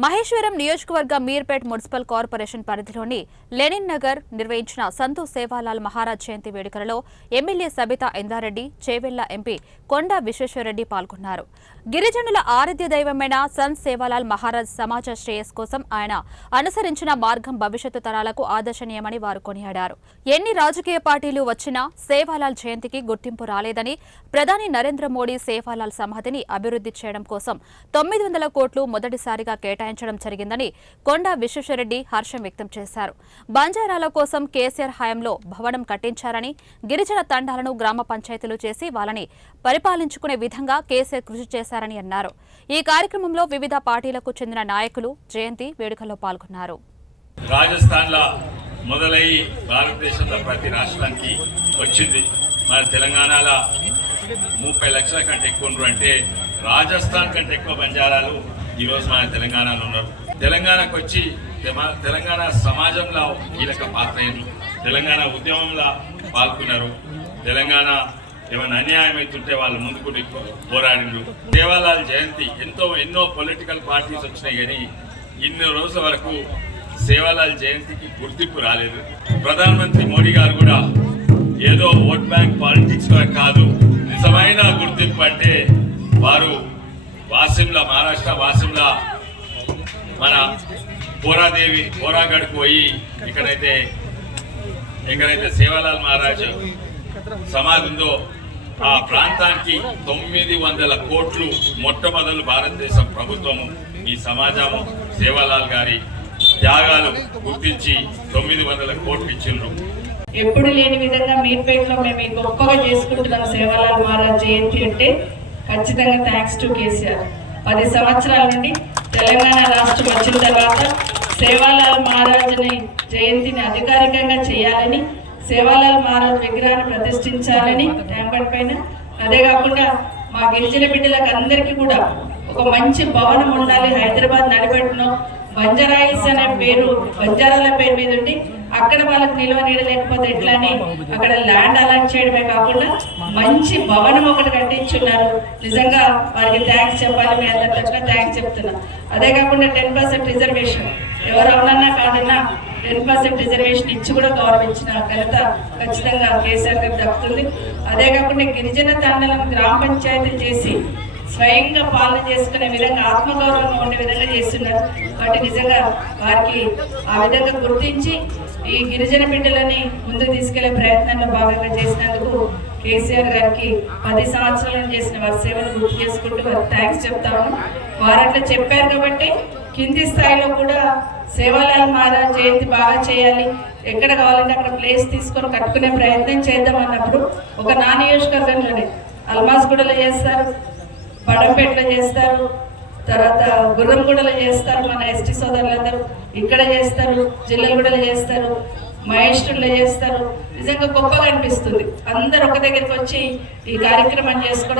మహేశ్వరం నియోజకవర్గ Meerpet municipal corporation పరిధిలోని Lenin Nagar నిర్వహించిన సంతు సేవాలాల్ మహారాజ్ జయంతి వేడుకలలో ఎమ్మెల్యే సబితా ఇందారెడ్డి, చేవెళ్ల ఎంపీ కొండా విశ్వేశ్వరరెడ్డి పాల్గొన్నారు. గిరిజనుల ఆరాధ్య దైవమైన సంత్ సేవాలాల్ మహారాజ్ సమాజ శ్రేయస్ కోసం ఆయన అనుసరించిన మార్గం భవిష్యత్తు తరాలకు ఆదర్శనీయమని వారు కొనియాడారు. ఎన్ని రాజకీయ పార్టీలు వచ్చినా సేవాలాల్ జయంతికి గుర్తింపు రాలేదని, ప్రధాని నరేంద్ర మోడీ సేవాలాల్ సమాధిని అభివృద్ధి చేయడం కోసం 900 కోట్లు మొదటిసారిగా కేటాయించడం జరిగిందని కొండా విశ్వేశ్వరరెడ్డి హర్షం వ్యక్తం చేశారు. బంజారాల కోసం కేసీఆర్ హయాంలో భవనం కట్టించారని, గిరిజన తండాలను గ్రామ పంచాయతీలు చేసి వాళ్ళని పరిపాలించుకునే విధంగా కేసీఆర్ కృషి చేశారని అన్నారు. ఈ కార్యక్రమంలో వివిధ పార్టీలకు చెందిన నాయకులు జయంతి వేడుకల్లో పాల్గొన్నారు. రాజస్థాన్లో మొదలయ్యి భారతదేశంలో ప్రతి రాష్ట్రానికి వచ్చింది. మన తెలంగాణలో 30 లక్షల కంటే ఎక్కువ ఉన్నారు. అంటే రాజస్థాన్ కంటే ఎక్కువ బంజారాలు ఈరోజు మన తెలంగాణలో ఉన్నారు. తెలంగాణకు వచ్చి తెలంగాణ సమాజంలో కీలక పాత్ర అయింది. తెలంగాణ ఉద్యమంలో పాల్గొన్నారు. తెలంగాణ ఏమైనా అన్యాయం అవుతుంటే వాళ్ళు ముందుకు పోరాడిండ్రు. సేవాలాల్ జయంతి ఎన్నో పొలిటికల్ పార్టీస్ వచ్చినాయి, కానీ ఇన్ని రోజుల వరకు సేవాలాల్ జయంతికి గుర్తింపు రాలేదు. ప్రధానమంత్రి మోడీ గారు కూడా ఏదో ఓట్ బ్యాంక్ పాలిటిక్స్ కాదు, నిజమైన గుర్తింపు అంటే వారు వాసిమ్లా, మహారాష్ట్ర వాసిమ్లా మన పోరాగఢ్కు పోయి ఎక్కడైతే సేవాలాల్ మహారాజ్ సమాధి ఉందో ఆ ప్రాంతానికి 900 కోట్లు మొట్టమొదలు భారతదేశం ప్రభుత్వము, ఈ సమాజము సేవాలాల్ గారి త్యాగాలు గుర్తించి 900 కోట్లు ఇచ్చిండ్రు. ఎప్పుడు లేని విధంగా మీర్పేటలో మేము గొప్పగా చేసుకుంటున్నాం సేవాలాల్ మహారాజ్ జయంతి అంటే ఖచ్చితంగా థ్యాంక్స్ టు కేసీఆర్. 10 సంవత్సరాల నుండి తెలంగాణ రాష్ట్రం వచ్చిన తర్వాత సేవాలాల్ మహారాజ్ని జయంతిని అధికారికంగా చేయాలని, సేవాలాల్ మహారాజ్ విగ్రహాన్ని ప్రతిష్ఠించాలని ట్యాంపర్ పైన, అదే కాకుండా మా గిరిజన బిడ్డలకు అందరికీ కూడా ఒక మంచి భవనం ఉండాలి. హైదరాబాద్ నడిపెట్టును బంజారాయిల్స్ అనే పేరు బంజారాల పేరు మీద ఉండి అక్కడ వాళ్ళకి నిల్వ నీడలేకపోతే ఎట్లా అని అక్కడ ల్యాండ్ అలాట్ చేయడమే కాకుండా మంచి భవనం ఒకటి కట్టించున్నారు. నిజంగా వారికి థ్యాంక్స్ చెప్పాలి. మీ అందరి తరఫున థ్యాంక్స్ చెప్తున్నా. అదే కాకుండా 10% రిజర్వేషన్ ఎవరు అవునన్నా కాదన్నా 10% రిజర్వేషన్ ఇచ్చి కూడా గౌరవించిన ఘనత ఖచ్చితంగా కేసీఆర్ గారికి దక్కుతుంది. అదే కాకుండా గిరిజన తండాలను గ్రామ పంచాయతీ చేసి స్వయంగా పాలన చేసుకునే విధంగా ఆత్మగౌరవంగా ఉండే విధంగా చేస్తున్నారు. కాబట్టి నిజంగా వారికి ఆ విధంగా గుర్తించి ఈ గిరిజన బిడ్డలని ముందుకు తీసుకెళ్లే ప్రయత్నంలో భాగంగా చేసినందుకు కేసీఆర్ గారికి 10 సంవత్సరాలు చేసిన వారి సేవను గుర్తు చేసుకుంటూ వారికి థ్యాంక్స్ చెప్తాము. వారు అట్లా చెప్పారు కాబట్టి కింది స్థాయిలో కూడా సేవాలాల్ మహారాజ్ జయంతి బాగా చేయాలి, ఎక్కడ కావాలంటే అక్కడ ప్లేస్ తీసుకొని కట్టుకునే ప్రయత్నం చేద్దాం అన్నప్పుడు ఒక నా నియోజకవర్గంలోనే అల్మాస్గూడలో చేస్తారు, పడంపేటలో చేస్తారు, తర్వాత గుర్రంగూడలో చేస్తారు, మన ఎస్టీ సోదరులందరూ ఇక్కడ చేస్తారు, జిల్లగూడలో చేస్తారు, మహేశ్వరంలో చేస్తారు. నిజంగా గొప్పగా అనిపిస్తుంది. అందరు ఒక దగ్గరికి వచ్చి ఈ కార్యక్రమం చేసుకోవడం